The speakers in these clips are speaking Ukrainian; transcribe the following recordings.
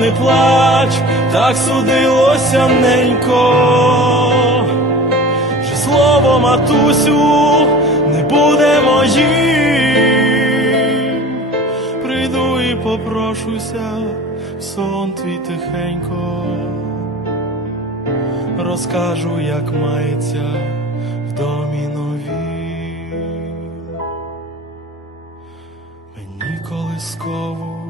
Не плач, так судилося ненько, що слово матусю не буде моїм. Прийду і попрошуся в сон твій тихенько, розкажу, як мається в домі новім. Мені колискову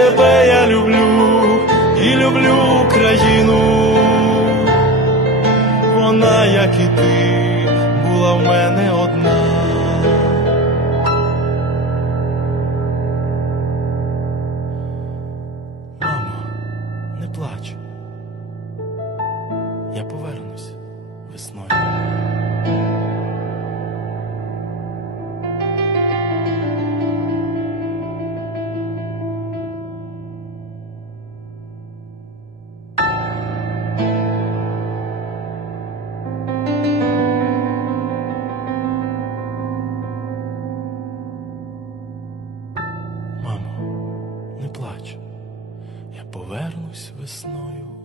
Тебе я люблю і люблю Україну. Вона, як і ти, була в мене одна. Мамо, не плач. Я повернусь весною. Повернусь весною.